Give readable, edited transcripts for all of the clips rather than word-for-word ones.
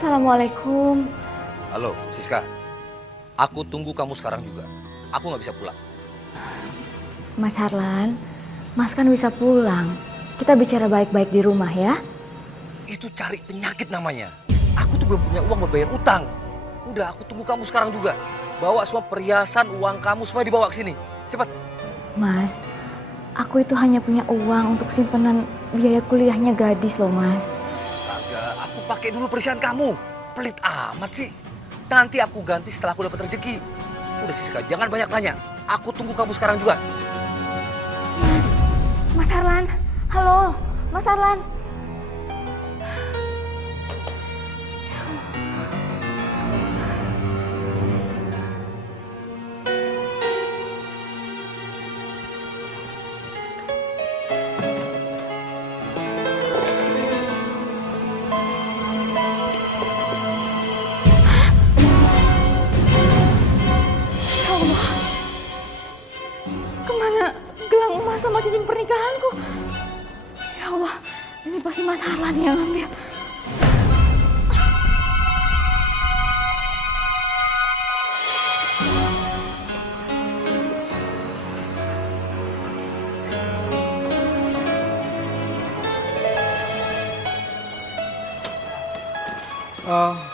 Assalamualaikum. Halo, Siska. Aku tunggu kamu sekarang juga. Aku nggak bisa pulang. Mas Harlan, Mas kan bisa pulang. Kita bicara baik-baik di rumah ya. Itu cari penyakit namanya. Aku tuh belum punya uang buat bayar utang. Udah, aku tunggu kamu sekarang juga. Bawa semua perhiasan, uang kamu semua dibawa ke sini. Cepat. Mas, aku itu hanya punya uang untuk simpanan biaya kuliahnya gadis loh, Mas. Astaga, aku pakai dulu perhiasan kamu. Pelit amat sih. Nanti aku ganti setelah aku dapat rezeki. Udah Siska, jangan banyak tanya. Aku tunggu kamu sekarang juga. Mas Harlan, halo, Mas Harlan. Ya Allah, kemana gelang emas sama cincin pernikahanku? Ya Allah, ini pasti Mas Harlan yang ngambil.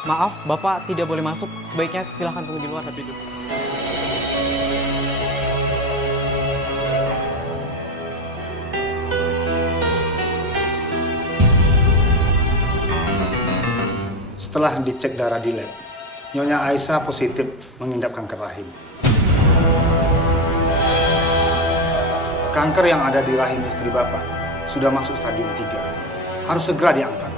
Maaf, Bapak tidak boleh masuk. Sebaiknya silahkan tunggu di luar lebih dulu. Setelah dicek darah di lab, Nyonya Aisyah positif mengidap kanker rahim. Kanker yang ada di rahim istri Bapak sudah masuk stadium 3. Harus segera diangkat.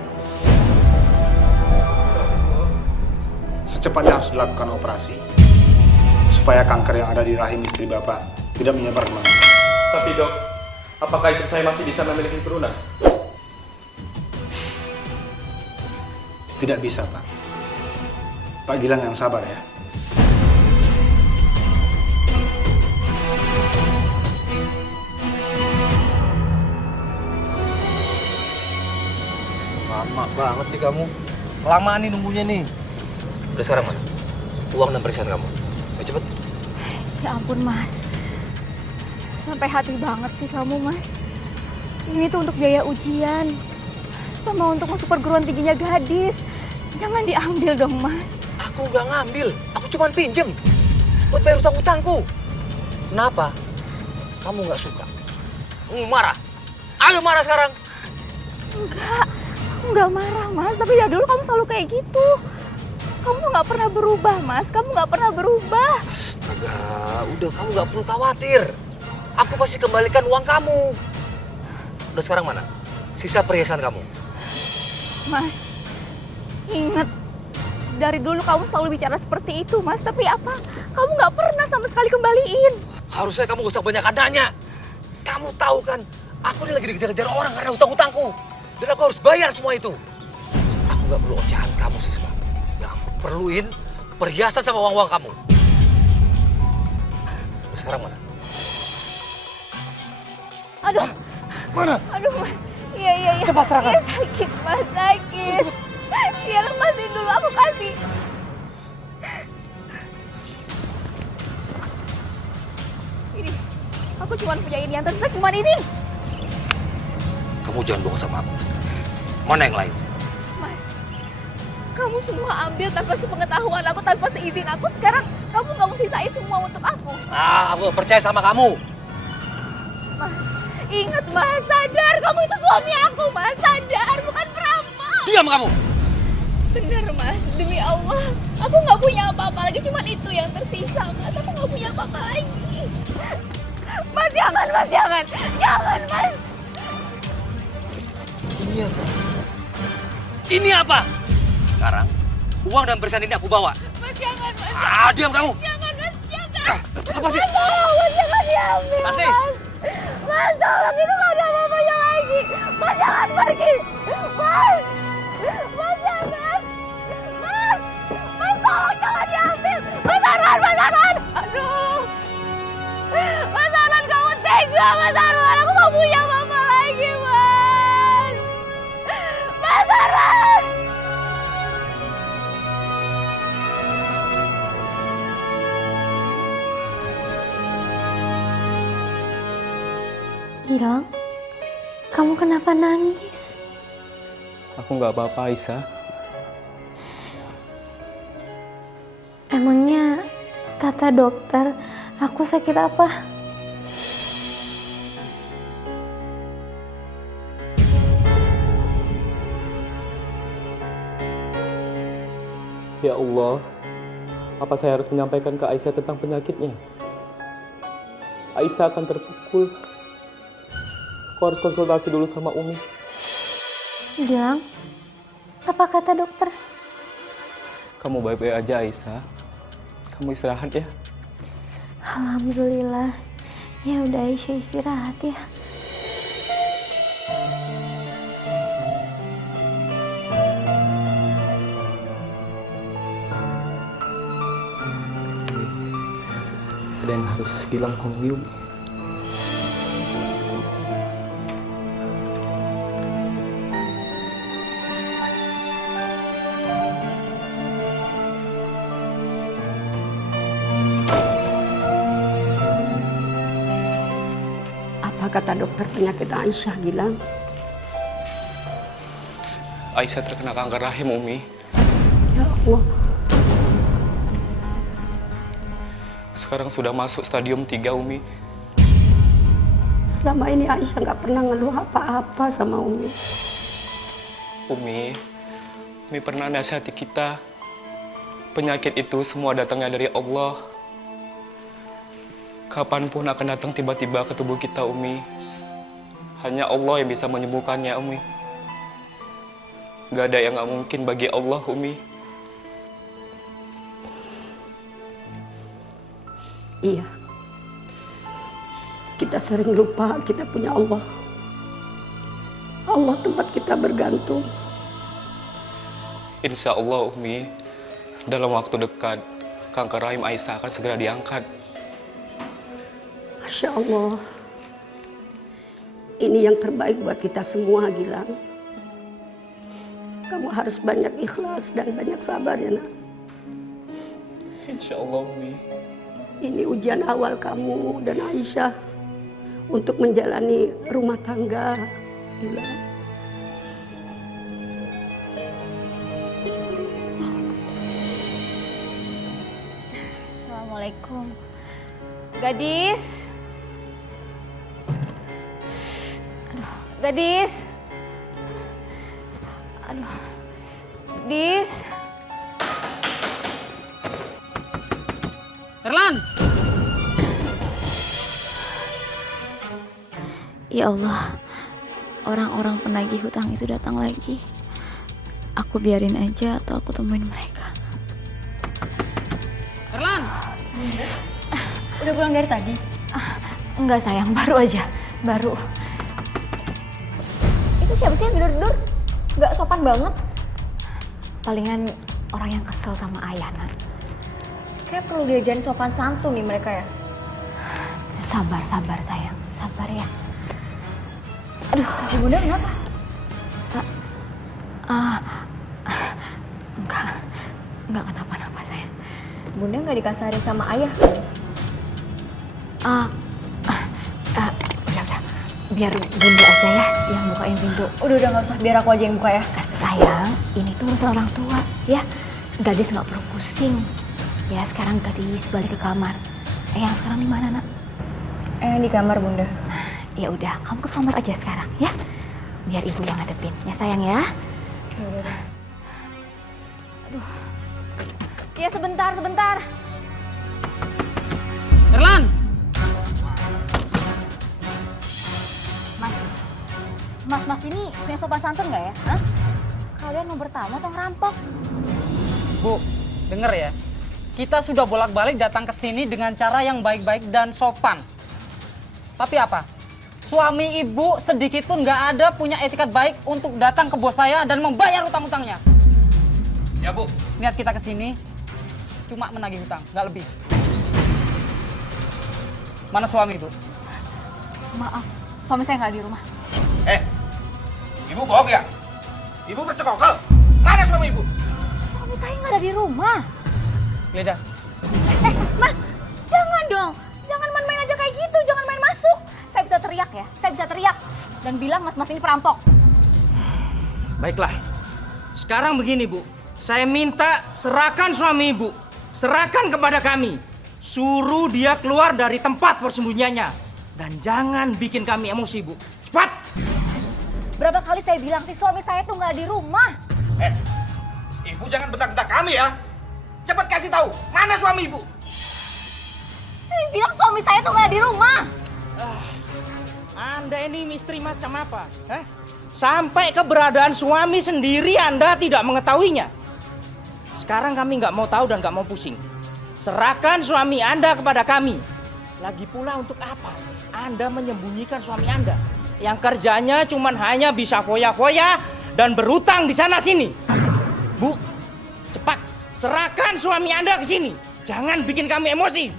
Secepatnya harus dilakukan operasi supaya kanker yang ada di rahim istri Bapak tidak menyebar kemana-mana. Tapi dok, apakah istri saya masih bisa memiliki keturunan? Tidak bisa, Pak. Pak Gilang yang sabar ya. Lama banget sih kamu. Kelamaan nih nunggunya nih. Udah sekarang mana? Uang dan perhiasan kamu. Ayo cepet. Ya ampun, Mas. Sampai hati banget sih kamu, Mas. Ini tuh untuk biaya ujian. Sama untuk masuk perguruan tingginya gadis. Jangan diambil dong, Mas. Aku nggak ngambil. Aku cuma pinjem. Buat bayar utang-utangku. Kenapa? Kamu nggak suka? Kamu marah? Ayo marah sekarang. Enggak, aku nggak marah, Mas. Tapi ya dulu kamu selalu kayak gitu. Kamu tuh nggak pernah berubah, Mas. Kamu nggak pernah berubah. Astaga, udah kamu nggak perlu khawatir. Aku pasti kembalikan uang kamu. Udah sekarang mana? Sisa perhiasan kamu. Mas, ingat. Dari dulu kamu selalu bicara seperti itu, Mas. Tapi apa? Kamu nggak pernah sama sekali kembaliin. Harusnya kamu gak usah banyak nanya. Kamu tahu kan, aku ini lagi dikejar-kejar orang karena hutang-hutangku. Dan aku harus bayar semua itu. Aku gak perlu ocehan kamu, Siska. Yang aku perluin perhiasan sama uang-uang kamu. Terus sekarang mana? Aduh. Mana? Aduh, Mas. Iya. Cepat serahkan. Iya, sakit, Mas. Sakit. Iya, lepasin dulu. Aku kasih. Ini. Aku cuma punya ini. Yang tersisa cuma ini. Kamu jangan bohong sama aku. Mana yang lain? Mas, kamu semua ambil tanpa sepengetahuan aku, tanpa seizin aku. Sekarang kamu nggak mau sisain semua untuk aku. Aku gak percaya sama kamu. Mas, ingat Mas, sadar. Kamu itu suami aku, Mas. Sadar, bukan perampok. Diam kamu! Bener, Mas. Demi Allah. Aku nggak punya apa-apa lagi. Cuma itu yang tersisa, Mas. Aku nggak punya apa-apa lagi. Mas, jangan, Mas. Jangan. Jangan, Mas. Ini apa? Ini apa? Sekarang, uang dan perhiasan ini aku bawa. Mas, jangan, Mas. Diam kamu! Jangan, Mas. Jangan. Lepasin! Mas, jangan diambil, Taksi! Mas. Mas, tolong, itu nggak ada apa-apanya lagi. Mas, jangan pergi. Mas. Mas, jangan. Mas. Mas, tolong jangan diambil. Mas Arman, Mas Arman. Aduh. Mas Arman, kamu tega, Mas Arman. Aku nggak punya apa-apa lagi, Mas. Mas Arman. Gilang, kamu kenapa nangis? Aku nggak apa-apa, Aisyah. Emangnya kata dokter aku sakit apa? Ya Allah, apa saya harus menyampaikan ke Aisyah tentang penyakitnya? Aisyah akan terpukul. Aku harus konsultasi dulu sama Umi. Gilang, apa kata dokter? Kamu baik-baik aja, Aisyah. Kamu istirahat ya. Alhamdulillah. Ya udah Aisyah istirahat ya. Ada yang harus Gilang ngomong. Apa kata dokter penyakit Aisyah, Gilang? Aisyah terkena kanker rahim, Umi. Ya Allah, Sekarang sudah masuk stadium 3, Umi. selama ini Aisyah nggak pernah ngeluh apa-apa sama Umi. Umi pernah nasihati kita. Penyakit itu semua datangnya dari Allah. Kapanpun akan datang tiba-tiba ke tubuh kita, Umi. Hanya Allah yang bisa menyembuhkannya, Umi. Gak ada yang gak mungkin bagi Allah, Umi. Iya, kita sering lupa kita punya Allah. Allah tempat kita bergantung. Insya Allah, Umi, dalam waktu dekat, kanker rahim Aisyah akan segera diangkat. Masya Allah, ini yang terbaik buat kita semua, Gilang. Kamu harus banyak ikhlas dan banyak sabar ya, nak. Insya Allah, Umi. Ini ujian awal kamu dan Aisyah untuk menjalani rumah tangga, Gilang. Assalamualaikum. Gadis. Aduh, gadis. Aduh. Gadis. Erlan! Ya Allah, orang-orang penagih hutang itu datang lagi. Aku biarin aja atau aku temuin mereka. Erlan! Udah pulang dari tadi? Enggak sayang, baru aja. Baru. Itu siapa sih yang gedor-gedor? Gak sopan banget. Palingan orang yang kesel sama Ayana. Kayak perlu diajarin sopan santun nih mereka ya. Sabar sayang. Sabar ya. Aduh, kaki bunda kenapa? Enggak kenapa-napa sayang. Bunda nggak dikasarin sama ayah kan? Udah. Biar bunda aja ya yang bukain pintu. Udah nggak usah, biar aku aja yang buka ya. Sayang, ini tuh urusan orang tua ya. Gadis nggak perlu pusing. Ya sekarang gadis balik ke kamar. Yang sekarang di mana nak? Di kamar bunda. Ya udah, kamu ke kamar aja sekarang ya. Biar ibu yang ngadepin ya sayang ya. Ya udah. Aduh. Ya sebentar. Erlan! Mas ini punya sopan santun nggak ya? Hah? Kalian mau bertamu atau ngerampok? Bu, denger ya. Kita sudah bolak-balik datang ke sini dengan cara yang baik-baik dan sopan. Tapi apa? Suami ibu sedikit pun nggak ada punya etikat baik untuk datang ke bos saya dan membayar utang-utangnya. Ya, Bu. Niat kita ke sini cuma menagih hutang, nggak lebih. Mana suami ibu? Maaf, suami saya nggak di rumah. Ibu bohong ya? Ibu bersekongkol? Mana suami ibu? Suami saya nggak ada di rumah. Leda, Mas, jangan dong. Jangan main-main aja kayak gitu. Jangan main masuk. Saya bisa teriak ya. dan bilang mas-mas ini perampok. Baiklah. Sekarang begini, Bu. Saya minta serahkan suami Ibu. Serahkan kepada kami. Suruh dia keluar dari tempat persembunyiannya. Dan jangan bikin kami emosi, Bu. Cepat! Berapa kali saya bilang sih suami saya tuh nggak di rumah. Ibu jangan bentak-bentak kami ya. Cepat kasih tahu, mana suami ibu? Saya bilang suami saya tuh nggak di rumah. Anda ini misteri macam apa? Sampai keberadaan suami sendiri Anda tidak mengetahuinya. Sekarang kami nggak mau tahu dan nggak mau pusing. Serahkan suami Anda kepada kami. Lagi pula untuk apa Anda menyembunyikan suami Anda? Yang kerjanya cuman hanya bisa foya-foya dan berutang di sana-sini. Bu, cepat serahkan suami Anda ke sini. Jangan bikin kami emosi.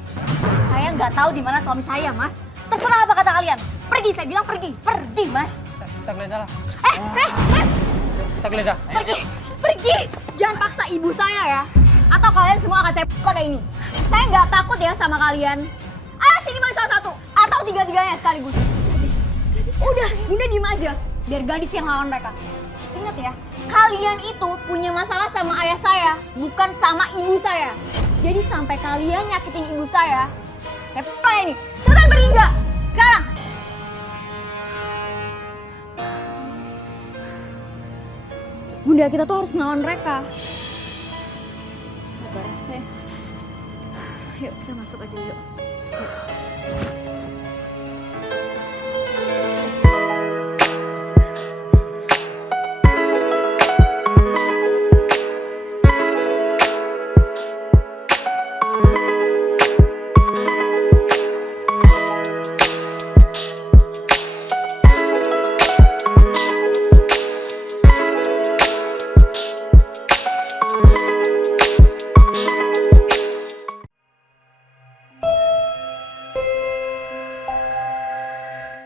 Saya nggak tahu di mana suami saya, Mas. Terserah apa kata kalian. Pergi, saya bilang pergi. Pergi, Mas. Kita geledah lah. Mas. Kita geledah. Pergi. Jangan paksa ibu saya ya. Atau kalian semua akan saya pakai ini. Saya nggak takut ya sama kalian. Ayo sini mas salah satu. Atau tiga-tiganya sekaligus. Gadis. Udah, Bunda diem aja. Biar gadis yang lawan mereka. Ingat ya, kalian itu punya masalah sama ayah saya, bukan sama ibu saya. Jadi sampai kalian nyakitin ibu saya pakai ini. Cepetan pergi nggak? Sekarang. Bunda, kita tuh harus ngelawan mereka. Sabar ya, sayang. Yuk, kita masuk aja yuk.